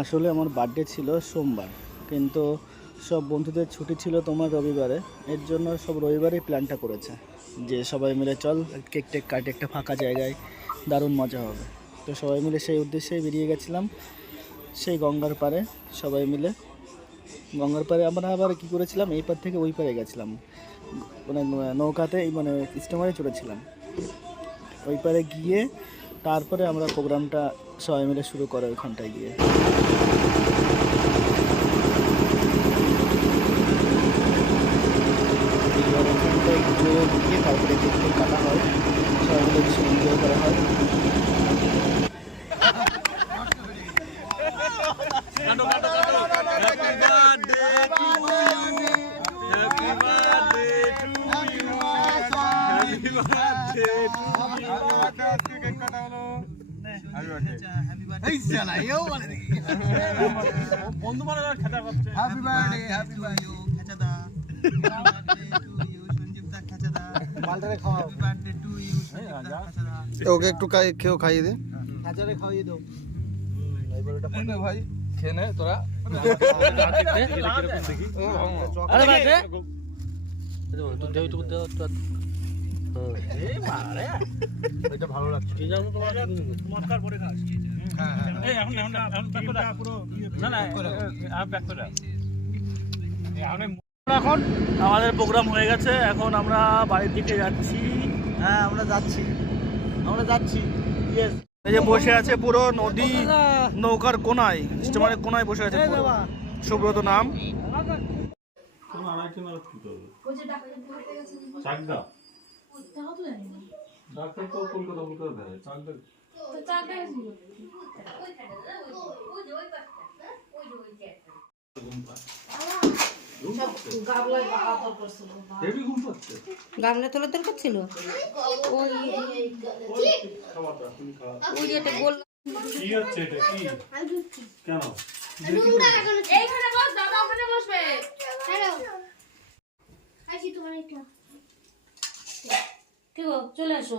আসলে আমার বার্থডে ছিল সোমবার, কিন্তু সব বন্ধুদের ছুটি ছিল তোমার রবিবারে, এর জন্য সব রবিবারেই প্ল্যানটা করেছে যে সবাই মিলে চল কেক টেক কাটে একটা ফাঁকা জায়গায়, দারুণ মজা হবে। তো সবাই মিলে সেই উদ্দেশ্যেই বেরিয়ে গেছিলাম, সেই গঙ্গার পারে সবাই মিলে। গঙ্গার পাড়ে আমরা আবার কী করেছিলাম, এই পার থেকে ওই পারে গেছিলাম। মানে নৌকাতে মানে স্টিমারে চড়েছিলাম। ওই পারে গিয়ে তারপরে আমরা প্রোগ্রামটা সবাই মিলে শুরু করে ওইখানটায় গিয়ে। এবার ওখানটায় ঘুরে গিয়ে তারপরে কেক টেক কাটা হয় সবাই মিলে বেশি এনজয় করা হয় হ্যাপি বার্থডে হ্যাপি বার্থডে খেচাদা সঞ্জীবদা খেচাদা মালটারে খাওয়াও হ্যাপি বার্থডে টু ইউ খেচাদা ওকে একটু খেয়েও খাইয়ে দে। খাওয়িয়ে দাও ভাই খেয়ে নে তোরা আরে এখন আমাদের প্রোগ্রাম হয়ে গেছে। এখন আমরা বাড়ির দিকে যাচ্ছি। হ্যাঁ আমরা যাচ্ছি। আমরা যাচ্ছি। ইয়েস এই যে বসে আছে পুরো নদী নৌকার কোনায় স্টিমারের কোনায় বসে আছে পুরো। সুব্রত নাম। চাকদা ডাক্তার তো কলকাতা কলকাতা দেয়। চাকদা হেভি ঘুম গামলা তোলা দরকার ছিল? ওই খাবারটা তুমি খাওয়া ওই যেটা গোল কি হচ্ছে এটা কি? কেন? এইখানে বস দাদা ওখানে বসবে। হ্যালো। আছি তোমার এটা কি গো চলে আসো।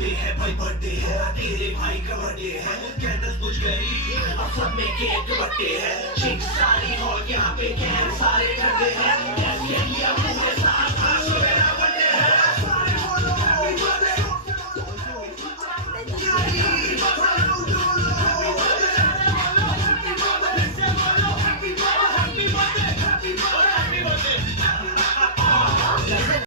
बर्थडे है, भाई बर्थडे है तेरे भाई का बर्थडे है। कैंडल बुझ गई, अब सब में केक बर्थडे है। चिक सारी और यहाँ पे कैन सारे हैं